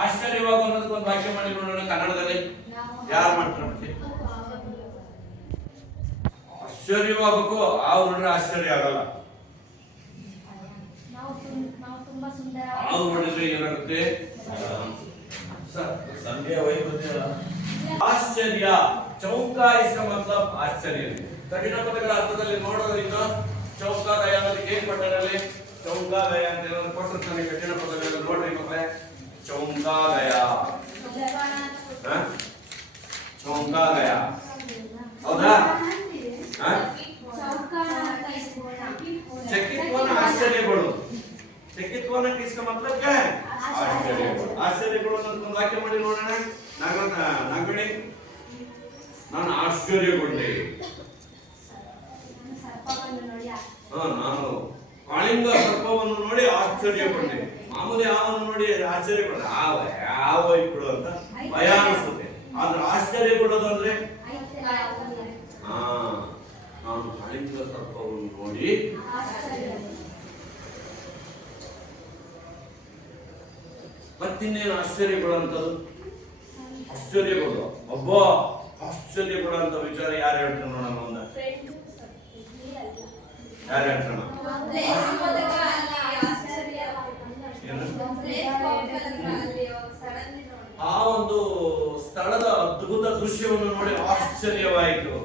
ಆಶ್ಚರ್ಯವಾಗು ಅನ್ನೋದಕ್ಕೊಂದು ವಾಕ್ಯ ಮಾಡಿ ನೋಡೋಣ ಕನ್ನಡದಲ್ಲಿ. ಯಾರು ಮಾಡ್ತಾರೆ? ಆಶ್ಚರ್ಯವಾಗಬೇಕು. ಆವು ನೋಡ್ರೆ ಆಶ್ಚರ್ಯ ಆಗಲ್ಲ. ಆವು ನೋಡಿದ್ರೆ ಏನಾಗುತ್ತೆ? ಸಂಖ್ಯೆ ವೈದ್ಯ ಆಶ್ಚರ್ಯ. ಚೌಕ ಇಸ್ಕ ಮತ್ಲಬ್ ಆಶ್ಚರ್ಯ. ಕಠಿಣ ಪದಗಳ ಅರ್ಥದಲ್ಲಿ ನೋಡೋದ್ರಿಂದ ಚೌಕಾಗಯ ಅನ್ನೋದಕ್ಕೆ ಏನ್ ಪಟ್ಟರಲ್ಲಿ ಚೌಕಾಗಯ ಅಂತ ಏನಾದ್ರು ಕೊಟ್ಟಿರ್ತಾನೆ ಕಠಿಣ ಪದಗಳಲ್ಲಿ. ನೋಡ್ರಿ ಮಕ್ಕಳೇ, ಚೌಕಾಗಯ, ಚೌಕಾಗಯ, ಹೌದಾ? ಚಕಿತ್ ಕೋನ ಆಶ್ಚರ್ಯ ಪಡೋದು. चकित होने की इसका मतलब क्या है? आश्चर्य। आश्चर्य को ಒಂದು ವಾಕ್ಯ ಮಾಡಿ ನೋಡೋಣ. ನಾಗಮಣಿ ನಾನು ಆಶ್ಚರ್ಯಗೊಂಡೆ. ನಾನು ಕಾಳಿಂಗ ಸರ್ಪವನ್ನು ನೋಡಿ ಆಶ್ಚರ್ಯಗೊಂಡೆ. ಮಾಮೂಲಿ ಯಾವನ್ನು ನೋಡಿ ಆಶ್ಚರ್ಯಗೊಂಡೆ, ಯಾವ ಇಟ್ಬಿಡು ಅಂತ ಭಯ ಅನಿಸುತ್ತೆ. ಆದ್ರೆ ಆಶ್ಚರ್ಯಗೊಳ್ಳೋದು ಅಂದ್ರೆ ನಾನು ಕಾಳಿಂಗ ಸರ್ಪವನ್ನು ನೋಡಿ ಮತ್ತಿನ್ನೇನು ಆಶ್ಚರ್ಯಗೊಳ್ಳುವಂಥದ್ದು? ಆಶ್ಚರ್ಯಗೊಳ್ಳು ಒಬ್ಬ ಆಶ್ಚರ್ಯಗೊಳ್ಳುವಂತ ವಿಚಾರ ಯಾರು ಹೇಳ್ತಾರೆ ನೋಡೋಣ. ಒಂದ ಯಾರು ಹೇಳ್ತಾರ? ಆ ಒಂದು ಸ್ಥಳದ ಅದ್ಭುತ ದೃಶ್ಯವನ್ನು ನೋಡಿ ಆಶ್ಚರ್ಯವಾಯಿತು.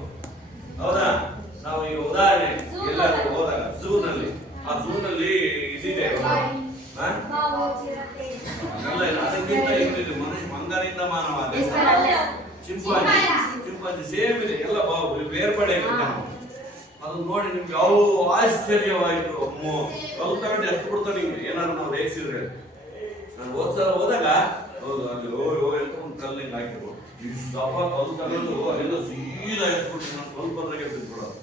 ಹೌದಾ? ನಾವು ಈಗ ಉದಾಹರಣೆ ಎಲ್ಲರೂ ಹೋದಾಗ ಝೂನಲ್ಲಿ, ಆ ಝೂನಲ್ಲಿ ಇದಿದೆ ಅದಕ್ಕಿಂತ ಇದು ಮನುಷ್ಯ ಮಂಗನಿಂದ ಮಾನವ ಚಿಂಪಾಂಜಿ ಸೇಮ್ ಇದೆ, ಎಲ್ಲ ಬೇರ್ಪಡೆ. ಅದು ನೋಡಿ ನಿಮ್ಗೆ ಯಾವ ಆಶ್ಚರ್ಯವಾಯಿತು. ಕಲ್ಲು ತಗೊಂಡು ಎಷ್ಟು ಬಿಡ್ತಾರೆ ನಿಮ್ಗೆ ಏನಾದ್ರು ನಾವು ರೇಗಿಸಿದ್ರೆ. ನಾನು ಹೋದ್ಸಲ ಹೋದಾಗ ಹೌದು ಅಲ್ಲಿ ಎಂತ ಒಂದು ಕಲ್ಲು ಹಿಂಗೆ ಹಾಕಿದ್ರು, ಇಷ್ಟಪ್ಪ ಕಲ್ಲು ತಗೊಂಡು ಅಲ್ಲೆಲ್ಲ ಸೀದಾ ಎತ್ಬಿಟ್ಟು ನಾನು ಸ್ವಲ್ಪ ಅದ್ರಾಗೆ ಬಿಟ್ಬಿಡೋದು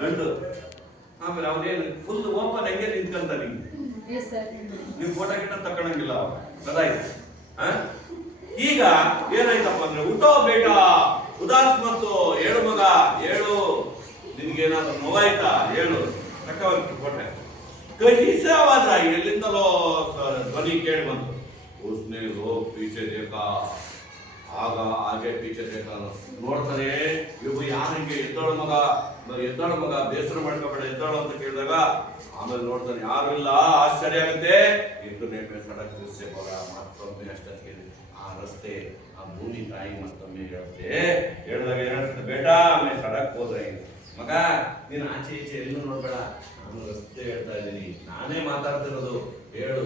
ಗಂಡು. ಆಮೇಲೆ ಅವನೇನು ಫುಲ್ ಓಪನ್ ಹೆಂಗೆ ನಿಂತ್ಕೊಂತ ನಿಮ್ಗೆ ನೀವು ಫೋಟೋ ಗಿಟ ತಗೊಳಂಗಿಲ್ಲ ಅದಾಯ್ತು. ಈಗ ಏನಾಯ್ತಪ್ಪ ಅಂದ್ರೆ ಉಟೋ ಬೇಟ ಉದಾಸ್ ಮತ್ತು ಏಳು ಮಗ ಏಳು, ನಿನ್ಗೇನಾದ್ರು ನೋವಾಯ್ತಾ? ಹೇಳು ತಕ್ಕವಂತ ಕೊಟ್ಟೆ. ಕಹಿಸೆ ಆವಾಜ ಎಲ್ಲಿಂದಲೋ ಧ್ವನಿ ಕೇಳಿ ಬಂತು. ಉಸ್ನೆ ಲೋಗ್ ಪೀಚೆ ದೇಖಾ, ಆಗ ಹಾಗೆ ಪೀಚೆ ದೇಖಾ ನೋಡ್ತಾನೆ. ಇವು ಯಾರಿಗೆ ಎದ್ದೋಳ ಮಗ ಬೇಸರ ಮಾಡ್ಕೋಬೇಡ ಎದ್ದೋಳು ಅಂತ ಕೇಳಿದಾಗ ಆಮೇಲೆ ನೋಡ್ತಾನೆ ಯಾರು ಇಲ್ಲ. ಆಶ್ಚರ್ಯ ಆಗುತ್ತೆ. ಇಂಟುನೇ ಸಡಕ್ ದೃಶ್ಯ ಹೋಗ ಮತ್ತೊಮ್ಮೆ ಅಷ್ಟೊತ್ತಿಗೆ ಆ ರಸ್ತೆ ಆ ಭೂಮಿ ತಾಯಿ ಮತ್ತೊಮ್ಮೆ ಹೇಳಿದಾಗ ಏನಾಗ್ತದೆ? ಬೇಟಾ ಆಮೇಲೆ ಸಡಕ್ ಹೋದ್ರೆ ಮಗ ನೀನು ಆಚೆ ಈಚೆ ಎಲ್ಲೂ ನೋಡ್ಬೇಡ, ನಾನು ರಸ್ತೆ ಹೇಳ್ತಾ ಇದ್ದೀನಿ, ನಾನೇ ಮಾತಾಡ್ತಿರೋದು. ಹೇಳು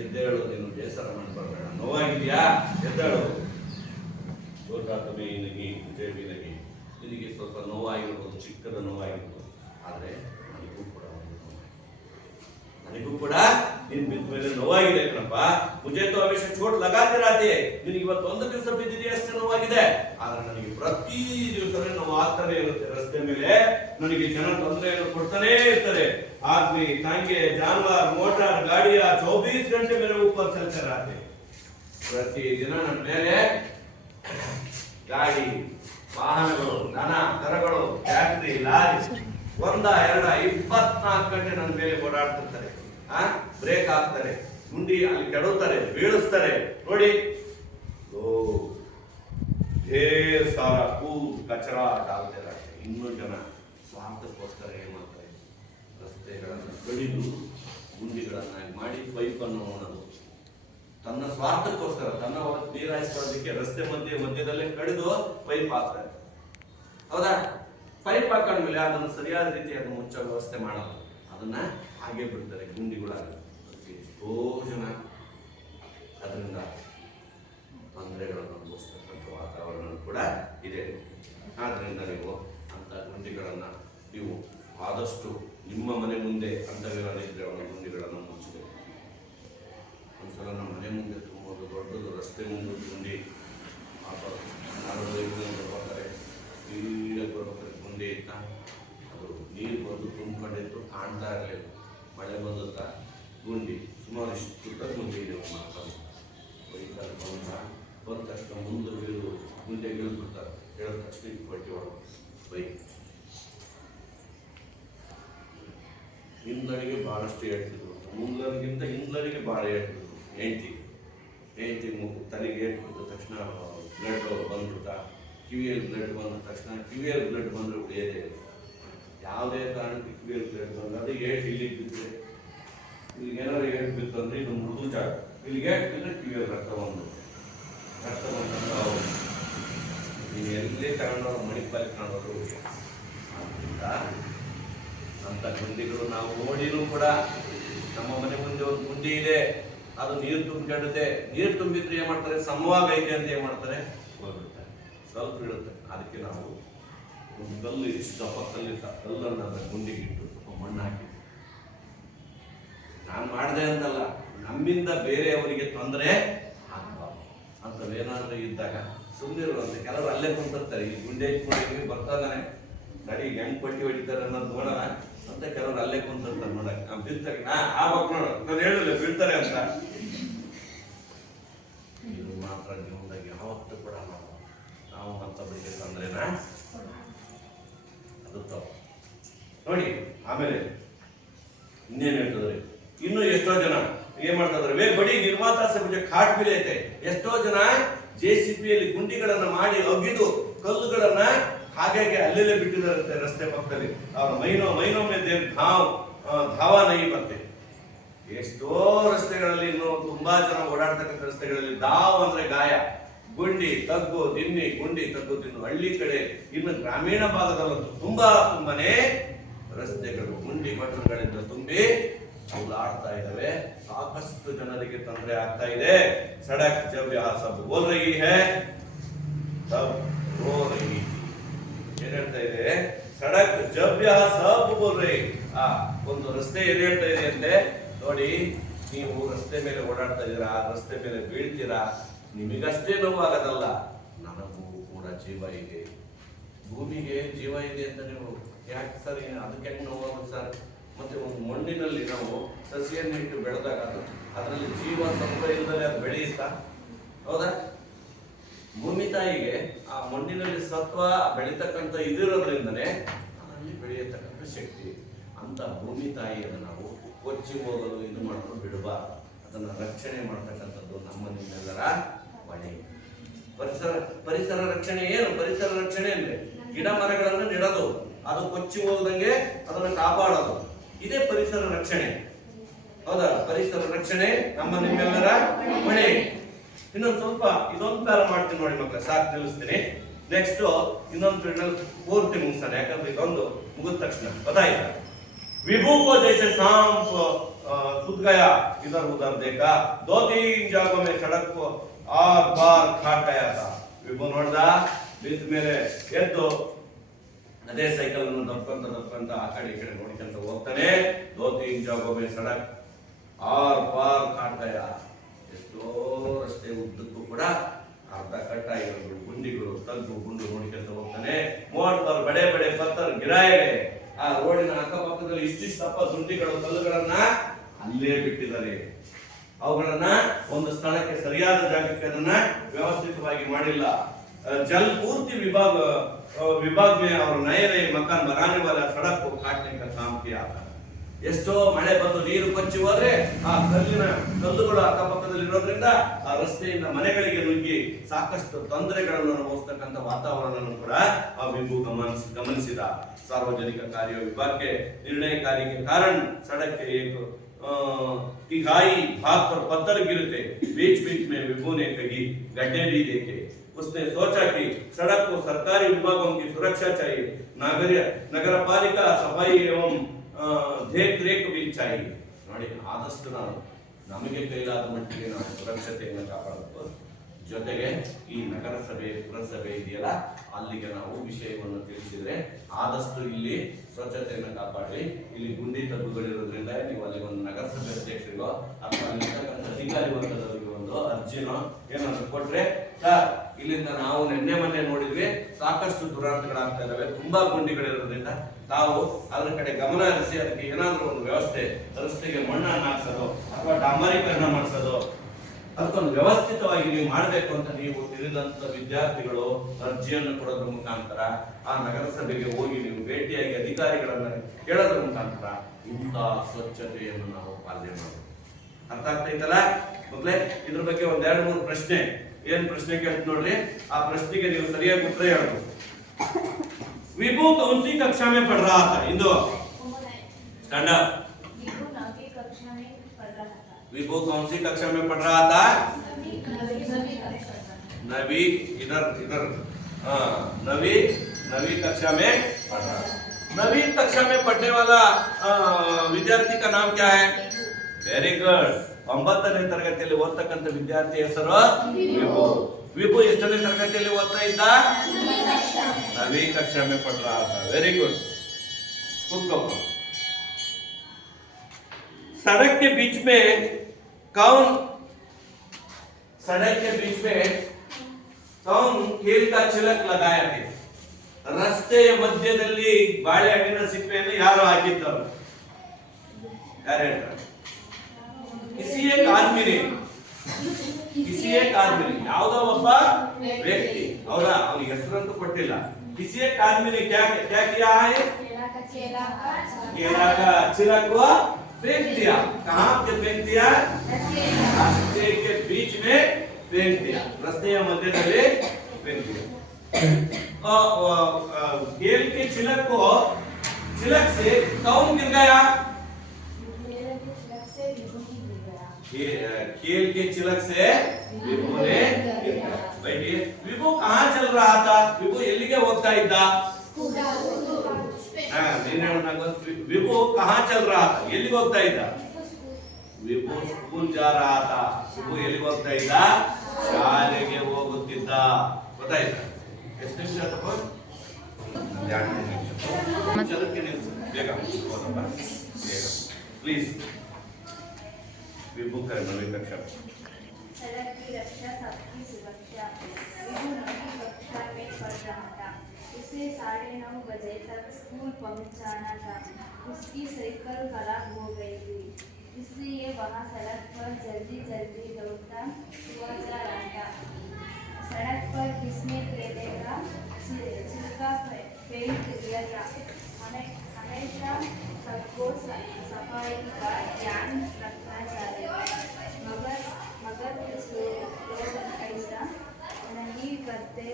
ಎದ್ದೇಳು, ನೀನು ಬೇಸರ ಮಾಡ್ಬಾರ್ಬೇಡ, ನೋವಾಗಿದ್ಯಾ ಎದ್ದೇಳು. ನಿನಗೆ ಸ್ವಲ್ಪ ನೋವಾಗಿರ್ಬೋದು, ಚಿಕ್ಕದ ನೋವಾಗಿರ್ಬೋದು, ಆದ್ರೆ ನನಗೂ ಕೂಡ ನಿನ್ ಬಿದ್ದ ಮೇಲೆ ನೋವಾಗಿದೆ ಕಣಪ್ಪ. ಮುಜೆ ತೋ ಹಮೇಶಾ ಚೋಟ್ ಲಗಾತೆ ರಾತೆ. ನಿನಗೆ ಇವತ್ತು ಒಂದು ದಿವಸ ಬಿದ್ದಿದೆಯಾ ಅಷ್ಟೇ ನೋವಾಗಿದೆ, ಆದ್ರೆ ನನಗೆ ಪ್ರತಿ ದಿವಸನೇ ನೋವು ಆಗ್ತಾನೆ ಇರುತ್ತೆ. ರಸ್ತೆ ಮೇಲೆ ನನಗೆ ಜನ ತೊಂದರೆಯನ್ನು ಕೊಡ್ತಾನೆ ಇರ್ತಾರೆ. ಆದ್ಮಿ ತಾಂಗೆ ಜಾನುವಾರು ಮೋಟಾರ್ ಗಾಡಿಯ 24 ಗಂಟೆ ಮೇಲೆ ऊपर चलते रहते. ಪ್ರತಿ ದಿನ ನನ್ನ ಮೇಲೆ ಗಾಡಿ ವಾಹನಗಳು ದನ ಕರಗಳು ಫ್ಯಾಕ್ಟರಿ ಲಾರಿ ಒಂದ ಎರಡ 24 ಗಂಟೆ ನನ್ನ ಮೇಲೆ ಓಡಾಡ್ತಿರ್ತಾರೆ. ಬ್ರೇಕ್ ಹಾಕ್ತಾರೆ, ಗುಂಡಿ ಅಲ್ಲಿ ಕೆಡುತ್ತಾರೆ, ಬೀಳಿಸ್ತಾರೆ. ನೋಡಿ ढेर सारा कूद कचरा डालते रहते. ಇನ್ನೂ ಜನ ಸ್ವಾರ್ಥಕ್ಕೋಸ್ಕರ ಏನ್ ಮಾಡ್ತಾರೆ? ರಸ್ತೆಗಳನ್ನು ಕಡಿದು ಗುಂಡಿಗಳನ್ನಾಗಿ ಮಾಡಿ ಪೈಪನ್ನು ಅವನದು ತನ್ನ ಸ್ವಾರ್ಥಕ್ಕೋಸ್ಕರ ತನ್ನ ನೀರು ಹಾಯಿಸ್ಕೊಳ್ಳೋದಕ್ಕೆ ರಸ್ತೆ ಮಧ್ಯದಲ್ಲೇ ಕಡಿದು ಪೈಪ್ ಹಾಕ್ತಾರೆ. ಹೌದಾ? ಪೈಪ್ ಹಾಕೊಂಡ್ಮೇಲೆ ಅದನ್ನು ಸರಿಯಾದ ರೀತಿಯಾಗಿ ಮುಚ್ಚೋ ವ್ಯವಸ್ಥೆ ಮಾಡಲ್ಲ, ಅದನ್ನ ಹಾಗೆ ಬಿಡ್ತಾರೆ ಗುಂಡಿಗಳಾಗಿ. ಎಷ್ಟೋ ಜನ ಅದರಿಂದ ತೊಂದರೆಗಳನ್ನು ಅನುಭವಿಸ್ತಕ್ಕಂಥ ವಾತಾವರಣ ಕೂಡ ಇದೆ. ಆದ್ರಿಂದ ನೀವು ಅಂತ ಗುಂಡಿಗಳನ್ನ ನೀವು ಆದಷ್ಟು ನಿಮ್ಮ ಮನೆ ಮುಂದೆ ಅಂತವೇನಿದ್ರೆ ಅವರ ಗುಂಡಿಗಳನ್ನು ಮುಚ್ಚಬೇಕು. ಒಂದ್ಸಲ ನಮ್ಮ ಮನೆ ಮುಂದೆ ತುಂಬೋದು ದೊಡ್ಡದು ರಸ್ತೆ ಮುಂದೆ ಗುಂಡಿ ಬರ್ತಾರೆ, ಸ್ಪೀಡಾಗಿ ಬರ್ಬೇಕಾದ್ರೆ ಗುಂಡಿ ಇತ್ತ, ಅದು ನೀರು ಬಂದು ತುಂಬಿಕೊಂಡಿತ್ತು, ಕಾಣ್ತಾ ಇರಲಿಲ್ಲ. ಮಳೆ ಬಂದುತ್ತಾ ಗುಂಡಿ ಸುಮಾರು ಇಷ್ಟು ಗುಂಡಿ ನೀವು ಮಾಡ್ತಾರೆ. ಬೈಕಲ್ಲಿ ಬಂದ ತಕ್ಷಣ ಮುಂದೆ ಬೀಳು ಗುಂಡೆ ಇಳಿದ್ಬಿಡ್ತಾರೆ. ಹೇಳಿದ ತಕ್ಷಣ ಪಟ್ಟಿ ಒಳಗೆ ಬೈಕ್ ಹಿಂದಣಿಗೆ ಬಹಳಷ್ಟು ಹೇಳ್ತಿದ್ರು, ಮುಂದಣಿಗಿಂತ ಹಿಂದಣಿಗೆ ಭಾಳ ಹೇಳ್ತಿದ್ರು. ಹೆಂಡತಿ ತಲೆಗೆ ಏಟ್ಬಿಟ್ಟ ತಕ್ಷಣ ಬ್ಲಡ್ ಬಂದ್ಬಿಡ್ತಾ, ಕಿವಿಯಲ್ಲಿ ಬ್ಲಡ್ ಬಂದ ತಕ್ಷಣ ಕಿವಿಯಲ್ಲಿ ಬ್ಲಡ್ ಬಂದರೆ ಉಳಿಯೋದೇ ಇಲ್ಲ. ಯಾವುದೇ ಕಾರಣಕ್ಕೆ ಕಿವಿಯಲ್ಲಿ ಬ್ಲಡ್ ಬಂದ ಅದು ಏಟ್ ಇಲ್ಲಿ ಬಿದ್ದರೆ, ಇಲ್ಲಿಗೆ ಏನಾದ್ರು ಏಟ್ ಬಿತ್ತು ಅಂದರೆ ಇದು ಮೃದು ಜಾಗ, ಇಲ್ಲಿಗೆ ಏಟ್ ಬಿದ್ದರೆ ಕಿವಿಯಲ್ಲಿ ರಕ್ತ ಬಂದು ನೀವು ಎಲ್ಲೇ ತಗೊಂಡವ್ರು ಮಣಿಪಾಲಿ ಕಾಣೋರು. ಆದ್ದರಿಂದ ಅಂತ ಗುಂಡಿಗಳು ನಾವು ನೋಡಿನೂ ಕೂಡ ನಮ್ಮ ಮನೆ ಮುಂದೆ ಒಂದು ಗುಂಡಿ ಇದೆ, ಅದು ನೀರು ತುಂಬಿಕೊಂಡಿದೆ. ನೀರು ತುಂಬಿದ್ರೆ ಏನ್ ಮಾಡ್ತಾರೆ? ಸಮವಾಗ ಐತೆ ಅಂತ ಏನ್ ಮಾಡ್ತಾರೆ? ಹೋಗ್ಬಿಡ್ತಾರೆ, ಸ್ವಲ್ಪ ಇಡುತ್ತೆ. ಅದಕ್ಕೆ ನಾವು ಒಂದು ಕಲ್ಲು ಇಷ್ಟು ದಪ್ಪ ಕಲ್ಲಿತ್ತ ಕಲ್ಲನ್ನು ಅದರ ಗುಂಡಿಗೆ ಇಟ್ಟು ಸ್ವಲ್ಪ ಮಣ್ಣು ಹಾಕಿ ನಾನು ಮಾಡಿದೆ ಅಂತಲ್ಲ, ನಮ್ಮಿಂದ ಬೇರೆಯವರಿಗೆ ತೊಂದರೆ ಆಗಬಾರ್ದು ಅಂತವೇನಾದ್ರೂ ಇದ್ದಾಗ ಸುಮ್ಮನಿರುವಂತೆ ಕೆಲವರು ಅಲ್ಲೇ ಕುಂತಿರ್ತಾರೆ. ಈ ಗುಂಡೆ ಇಟ್ಕೊಂಡು ಬರ್ತಾನೆ ಸರಿ ಹೆಂಗ್ ಪಟ್ಟಿ ಹೊಡಿತಾರೆ ಅನ್ನೋದು ನೋಡೋಣ ಅಂತ ಕೆಲವರು ಅಲ್ಲೇ ಕುಂತಿರ್ತಾರೆ. ನೋಡಕ್ ನಾವು ಬೀಳ್ತಾರೆ, ಆವಾಗ ನೋಡ ನಾನು ಹೇಳಿಲ್ಲ ಬೀಳ್ತಾರೆ ಅಂತ. ಇದು ಮಾತ್ರ ಜೀವನದಾಗ ಯಾವತ್ತೂ ಕೂಡ ನಾವು ಮತ್ತೊಬ್ಬರಿಗೆ ತೊಂದ್ರೆನ ಅದು ತಪ್ಪು ನೋಡಿ. ಆಮೇಲೆ ಇನ್ನೇನ್ ಹೇಳ್ತದ್ರಿ, ಇನ್ನು ಎಷ್ಟೋ ಜನ ಏನ್ ಮಾಡ್ತಾರೆ, ವೇ ಬಡಿ ನಿರ್ಮಾತಾ ಸಭೆ ಕಾಟ್ ಬಿಲೆ ಐತೆ. ಎಷ್ಟೋ ಜನ JCBಯಲ್ಲಿ ಗುಂಡಿಗಳನ್ನ ಮಾಡಿ ಅಗಿದು ಕಲ್ಲುಗಳನ್ನ ಹಾಗೆ ಅಲ್ಲೆಲ್ಲೇ ಬಿಟ್ಟಿದ್ದಾರೆ ರಸ್ತೆ ಪಕ್ಕದಲ್ಲಿ. ಅವ್ರ ಮೈನೋ ಮೇಲೆ ಧಾವ ನೈ ಬರ್ತೆ. ಎಷ್ಟೋ ರಸ್ತೆಗಳಲ್ಲಿ ಇನ್ನು ತುಂಬಾ ಜನ ಓಡಾಡ್ತಕ್ಕಂಥ ರಸ್ತೆಗಳಲ್ಲಿ ದಾವ್ ಅಂದ್ರೆ ಗಾಯ, ಗುಂಡಿ ತಗ್ಗು ದಿನ್ನಿ, ಗುಂಡಿ ತಗ್ಗು ದಿನ್ನು. ಹಳ್ಳಿ ಕಡೆ ಇನ್ನು ಗ್ರಾಮೀಣ ಭಾಗದಲ್ಲಂತೂ ತುಂಬಾನೇ ರಸ್ತೆಗಳು ಗುಂಡಿ ಪಟ್ಟಣಗಳಿಂದ ತುಂಬಿ ಓಡಾಡ್ತಾ ಇದ್ದಾವೆ. ಸಾಕಷ್ಟು ಜನರಿಗೆ ತೊಂದರೆ ಆಗ್ತಾ ಇದೆ. ಸಡಕ್ ಜಬ್ ಯಾ ಸಬ್ ಬೋಲ್ ರಹಿ ಹೈ ತಬ್ ರೋ ರಹಿ. ಏನ್ ಹೇಳ್ತಾ ಇದೆ, ಸಡಕ್ ಜಬ್ ಯಾ ಸಬ್ ಬೋಲ್ ರಹಿ. ಒಂದು ರಸ್ತೆ ಏನ್ ಹೇಳ್ತಾ ಇದೆ ಅಂದ್ರೆ, ನೋಡಿ ನೀವು ರಸ್ತೆ ಮೇಲೆ ಓಡಾಡ್ತಾ ಇದೀರಾ, ರಸ್ತೆ ಮೇಲೆ ಬೀಳ್ತೀರಾ, ನಿಮಗಷ್ಟೇ ನೋವಾಗದಲ್ಲ, ನನಗೂ ಕೂಡ ಜೀವ ಇದೆ, ಭೂಮಿಗೆ ಜೀವ ಇದೆ ಅಂತ ನೀವು ಯಾಕೆ ಸರ್ ಅದಕ್ಕೆ ಹೆಂಗ್ ನೋವಾಗುತ್ತೆ ಸರ್? ಮತ್ತೆ ಒಂದು ಮಣ್ಣಿನಲ್ಲಿ ನಾವು ಸಸಿಯನ್ನು ಇಟ್ಟು ಬೆಳೆದಾಗ ಅದರಲ್ಲಿ ಜೀವ ಸತ್ವ ಇಲ್ಲದೆ ಅದು ಬೆಳೆಯುತ್ತಾ? ಹೌದಾ? ಭೂಮಿ ತಾಯಿಗೆ ಆ ಮಣ್ಣಿನಲ್ಲಿ ಸತ್ವ ಬೆಳೀತಕ್ಕಂಥ ಇದಿರೋದ್ರಿಂದನೇ ಅದರಲ್ಲಿ ಬೆಳೆಯತಕ್ಕಂಥ ಶಕ್ತಿ. ಅಂತ ಭೂಮಿ ತಾಯಿಯನ್ನು ನಾವು ಕೊಚ್ಚಿ ಹೋಗಲು ಇದು ಮಾಡಲು ಬಿಡಬಾರ್ದು. ಅದನ್ನ ರಕ್ಷಣೆ ಮಾಡ್ತಕ್ಕಂಥದ್ದು ನಮ್ಮ ನಿಮ್ಮೆಲ್ಲರ ಹೊಣೆ. ಪರಿಸರ ರಕ್ಷಣೆ ಏನು? ಪರಿಸರ ರಕ್ಷಣೆ ಅಂದ್ರೆ ಗಿಡ ಮರಗಳನ್ನು ನೆಡೋದು, ಅದು ಕೊಚ್ಚಿ ಹೋಗದಂಗೆ ಅದನ್ನ ಕಾಪಾಡೋದು, ಇದೇ ಪರಿಸರ ರಕ್ಷಣೆ. ಹೌದಾ? ಪರಿಸರ ರಕ್ಷಣೆ ನಮ್ಮ ನಿಮ್ಮೆಲ್ಲರ ಹೊಣೆ. ಇನ್ನೊಂದು ಸ್ವಲ್ಪ ಇದೊಂದು ಪ್ಯಾರ ಮಾಡ್ತೀನಿ ನೋಡಿ ಮಕ್ಕಳ, ಸಾಕು ತಿಳಿಸ್ತೀನಿ. ನೆಕ್ಸ್ಟ್ ಇನ್ನೊಂದು ಪೂರ್ತಿ ಮುಗಿಸ್ತಾನೆ, ಯಾಕಂದ್ರೆ ಇದೊಂದು ಮುಗಿದ ತಕ್ಷಣ ಗೊತ್ತಾಯ್ತಾ? विभू को जैसे सांप सुध गया इधर उधर देखा, 2-3 जगहों में सड़क को आर पार काट गया था. विभू ನೋಡ್ದ, ಬಿದ್ದ ಮೇಲೆ ಎದ್ದು ಅದೇ ಸೈಕಲ್ ಅನ್ನು ದಬ್ಕೊಂತ ಆ ಕಡೆ ಈ ಕಡೆ ನೋಡ್ಕೊಂತ ಹೋಗ್ತಾನೆ. 2-3 जगहों में सड़क आर पार काट गया. ಎಷ್ಟೋ ರಸ್ತೆ ಉದ್ದಕ್ಕೂ ಕೂಡ ಅರ್ಧ ಕಟ್ಟಾಗಿರೋ ಗುಂಡಿಗಳು ತಗ್ಗು ಗುಂಡು ನೋಡ್ಕೊಂತ ಹೋಗ್ತಾನೆ. ಮೋಡ್ ಪರ್ ಬಡೆ ಬಡೆ ಪತ್ತರ್ ಗಿರಾಯೆ, ಆ ರೋಡಿನ ಅಕ್ಕಪಕ್ಕದಲ್ಲಿ ಇಷ್ಟಿಷ್ಟಪ್ಪ ಸುಂಟಿಗಳು ಕಲ್ಲುಗಳನ್ನ ಅಲ್ಲೇ ಬಿಟ್ಟಿದ್ದಾರೆ. ಅವುಗಳನ್ನ ಒಂದು ಸ್ಥಳಕ್ಕೆ ಸರಿಯಾದ ಜಾಗಕ್ಕೆ ಅದನ್ನ ವ್ಯವಸ್ಥಿತವಾಗಿ ಮಾಡಿಲ್ಲ. जल पूर्ति विभाग में और नए मकान बनाने वाला सड़क को काटने का काम किया था. ಎಷ್ಟೋ ಮಳೆ ಬಂದು ನೀರು ಕೊಚ್ಚಿ ಹೋದ್ರೆ ಆ ಕಲ್ಲುಗಳು ಅಕ್ಕಪಕ್ಕದಲ್ಲಿ ಇರೋದ್ರಿಂದ ಆ ರಸ್ತೆಯಿಂದ ಮನೆಗಳಿಗೆ ನುಗ್ಗಿ ಸಾಕಷ್ಟು ತೊಂದರೆಗಳನ್ನು ಅನುಭವಿಸ್ತಕ್ಕಂಥ ವಾತಾವರಣವನ್ನು ಕೂಡ ಆ ವಿಭು ಗಮನಿಸಿದ. सार्वजनिक कार्य विभाग के निर्णयकारी के कारण सड़क के एक तिहाई भाग पर पत्थर गिरते. बीच में विभू ने कहीं गड्ढे भी देखे. उसने सोचा कि सड़क को सरकारी विभागों की सुरक्षा चाहिए, नगर पालिका सफाई एवं देख रेख भी चाहिए. ನೋಡಿ, ಆದಷ್ಟು ನಾವು ನಮಗೆ ಕೈಲಾದ ಮಟ್ಟಿಗೆ ನಾವು ಸುರಕ್ಷತೆಯನ್ನು ಕಾಪಾಡಬೇಕು. ಜೊತೆಗೆ ಈ ನಗರಸಭೆ ಪುರಸಭೆ ಇದೆಯಲ್ಲ, ಅಲ್ಲಿಗೆ ನಾವು ವಿಷಯವನ್ನು ತಿಳಿಸಿದ್ರೆ ಆದಷ್ಟು ಇಲ್ಲಿ ಸ್ವಚ್ಛತೆಯನ್ನು ಕಾಪಾಡಿ. ಇಲ್ಲಿ ಗುಂಡಿ ತಗ್ಗುಗಳಿರೋದ್ರಿಂದ ನೀವು ಅಲ್ಲಿ ಒಂದು ನಗರಸಭೆ ಅಧ್ಯಕ್ಷರಿಗೋ ಅಥವಾ ಅಲ್ಲಿರ್ತಕ್ಕಂಥ ಅಧಿಕಾರಿ ವರ್ಗದವರಿಗೆ ಒಂದು ಅರ್ಜಿನೋ ಏನಾದ್ರು ಕೊಟ್ರೆ, ಸರ್ ಇಲ್ಲಿಂದ ನಾವು ನಿನ್ನೆ ಮೊನ್ನೆ ನೋಡಿದ್ವಿ ಸಾಕಷ್ಟು ದುರಂತಗಳಾಗ್ತಾ ಇದಾವೆ, ತುಂಬಾ ಗುಂಡಿಗಳಿರೋದ್ರಿಂದ ತಾವು ಅದರ ಕಡೆ ಗಮನ ಹರಿಸಿ ಅದಕ್ಕೆ ಏನಾದ್ರೂ ಒಂದು ವ್ಯವಸ್ಥೆ, ರಸ್ತೆಗೆ ಮಣ್ಣನ್ನು ಹಾಕ್ಸೋದು ಅಥವಾ ಡಾಂಬರೀಕರಣ ಮಾಡಿಸೋದು, ಅದಕ್ಕೊಂದು ವ್ಯವಸ್ಥಿತವಾಗಿ ನೀವು ಮಾಡಬೇಕು ಅಂತ ನೀವು ತಿಳಿದಂತ ವಿದ್ಯಾರ್ಥಿಗಳು ಅರ್ಜಿಯನ್ನು ಕೊಡೋದ್ರ ಮುಖಾಂತರ ಆ ನಗರಸಭೆಗೆ ಹೋಗಿ ನೀವು ಭೇಟಿಯಾಗಿ ಅಧಿಕಾರಿಗಳನ್ನ ಕೇಳೋದ್ರ ಮುಖಾಂತರ ಇಂಥ ಸ್ವಚ್ಛತೆಯನ್ನು ನಾವು ಪಾಲನೆ ಮಾಡಬೇಕು. ಅರ್ಥ ಆಗ್ತೈತಲ್ಲ ಮಕ್ಕಳೇ? ಇದ್ರ ಬಗ್ಗೆ ಒಂದ್ 2-3 ಪ್ರಶ್ನೆ. ಏನ್ ಪ್ರಶ್ನೆ ಕೇಳ್ತ ನೋಡ್ರಿ, ಆ ಪ್ರಶ್ನೆಗೆ ನೀವು ಸರಿಯಾಗಿ ಉತ್ತರ ಹೇಳ್ಬೇಕು. विभू कौन सी कक्षा में पढ़ रहा था? इंदो स्टैंडर्ड. विभू कौन सी कक्षा में पढ़ रहा था? नवी. इधर नवी कक्षा में पढ़ रहा. नवी कक्षा में पढ़ने वाला विद्यार्थी का नाम क्या है? Very good. 9ನೇ ತರಗತಿಯಲ್ಲಿ ಓದ್ತಕ್ಕಂಥ ವಿದ್ಯಾರ್ಥಿ ಹೆಸರು ವಿಭು. विभू ಎಷ್ಟನೇ ತರಗತಿಯಲ್ಲಿ ಓದ್ತಾ ಇದ್ದ? नवी कक्षा में पढ़ रहा था. Very good. खुद को सड़क के बीच में कौन सड़क के बीच में कौन खेल का चिलक लगाया है ರಸ್ತೆಯ ಮಧ್ಯದಲ್ಲಿ ಬಾಳೆಹಣ್ಣಿನ ಸಿಪ್ಪೆಯನ್ನು ಯಾರು ಹಾಕಿದ್ದರು ಯಾರು ಹೇಳ್ತಾರೆ किसी एक आदमी ने ಯಾವುದೋ ಒಬ್ಬ ವ್ಯಕ್ತಿ ಅವರ ಅವನಿಗೆ ಹೆಸರಂತೂ ಕೊಟ್ಟಿಲ್ಲ किसी एक आदमी ने क्या क्या किया है केला का छिलक को फेंक दिया कहां पे फेंक दिया रास्ते के बीच में फेंक दिया रस्ते मध्यದಲ್ಲಿ फेंक दिया केल के छिलक से कौन गिर गया खेल के चिलक से विभु ने बैठिए विभु कहाँ चल रहा था विभु ಎಲ್ಲಿಗೆ ಹೋಗ್ತಾ ಇದ್ದ विभु कहाँ चल रहा था ಎಲ್ಲಿಗೆ ಹೋಗ್ತಾ ಇದ್ದ ವಿಭು ಸ್ಕೂಲ್ जा रहा था ವಿಭು ಎಲ್ಲಿಗೆ ಹೋಗ್ತಾ ಇದ್ದ ಶಾಲೆಗೆ ಹೋಗುತ್ತಿದ್ದ ಗೊತ್ತಾಯ್ತಾ ಎಷ್ಟು ನಿಮಿಷ ಆಯ್ತಪ್ಪ 2 ನಿಮಿಷ ಬೇಗ ಪ್ಲೀಸ್ विभू कर नवी कक्षा सड़क की रक्षा सबकी सुरक्षा विभू नवी कक्षा में पढ़ रहा था उसे 9:30 बजे तक स्कूल पहुंचाना था उसकी साइकिल खराब हो गई थी इसलिए वहां सड़क पर जल्दी जल्दी दौड़ता हुआ जा रहा था सड़क पर किसने केले का छिलका फेंक दिया था हमेशा सबको सफाई का ध्यान रखना चाहिए मगर कुछ लोग ऐसा नहीं करते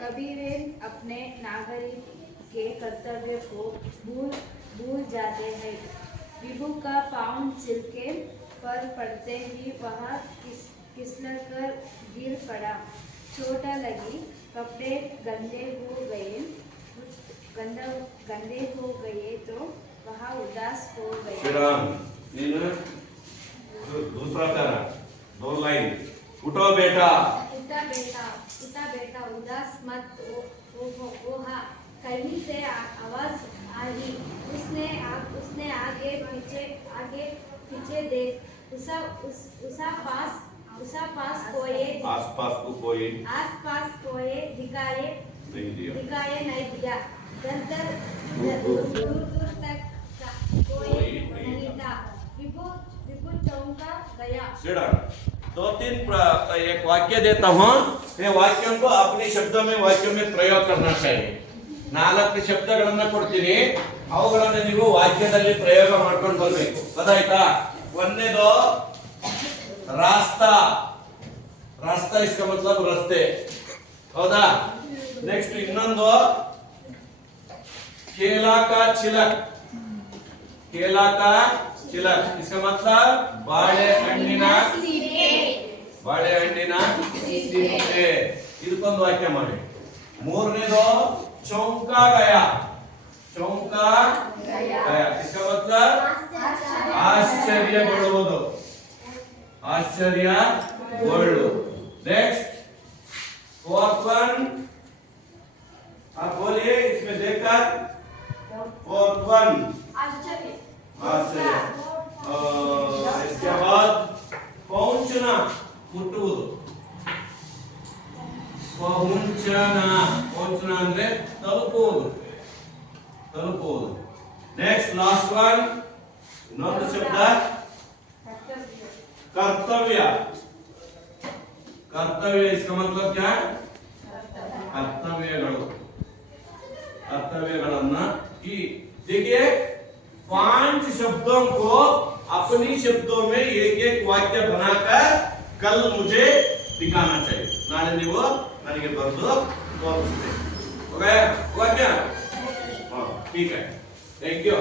कभी वे अपने नागरिक के कर्तव्य को भूल जाते हैं विभू का पाँव छिलके पर पड़ते ही वह फिसलकर गिर पड़ा चोट लगी कपड़े गंदे हो गए तो वहाँ उदास हो गए दूसरा तरह 2 लाइन उठो बेटा उदास मत हो हाँ कहीं से आवाज आई उसने आगे पीछे देख आसपास कोई दिखाई नहीं दिया दूर तक कोई नहीं था विभू चौंका गया 2-3 एक वाक्य देता हूँ ये वाक्यों को अपने शब्दों में वाक्यों में प्रयोग करना चाहिए 4 ಶಬ್ದಗಳನ್ನು ಕೊಡ್ತೀನಿ ಅವುಗಳನ್ನು ನೀವು ವಾಕ್ಯದಲ್ಲಿ ಪ್ರಯೋಗ ಮಾಡ್ಕೊಂಡು ಬರಬೇಕು ಗೊತ್ತಾಯ್ತಾ ಒಂದನೇದು रास्ता इसका मतलब रास्ते ಹೌದಾ नेक्स्ट ಇನ್ನೊಂದು केला का छिलक इसका मतलब ಬಾಳೆಹಣ್ಣಿನ ಸಿಪ್ಪೆ ಇದಕ್ಕೊಂದು ವಾಕ್ಯ ಮಾಡಿ ಮೂರನೇದು चौंका गया इसका मतलब ಆಶ್ಚರ್ಯಗೊಳ್ಳುವುದು नेक्स्ट 4th वन आप बोलिए इसमें देखकर 4th वन आश्चर्य इसके बाद पहुंचना पहुंचना ಅಂದ್ರೆ ತಲುಪುವುದು नेक्स्ट लास्ट वन ಇನ್ನೊಂದು ಶಬ್ದ कर्तव्य इसका मतलब क्या कर्तव्यಗಳನ್ನ ಈ देखिए 5 शब्दों को अपनी शब्दों में एक वाक्य बनाकर कल मुझे दिखाना चाहिए नाಳೆ ನೀವು ನನಗೆ ಬರೆದು ತೋರಿಸಬೇಕು ओके ठीक है थैंक यू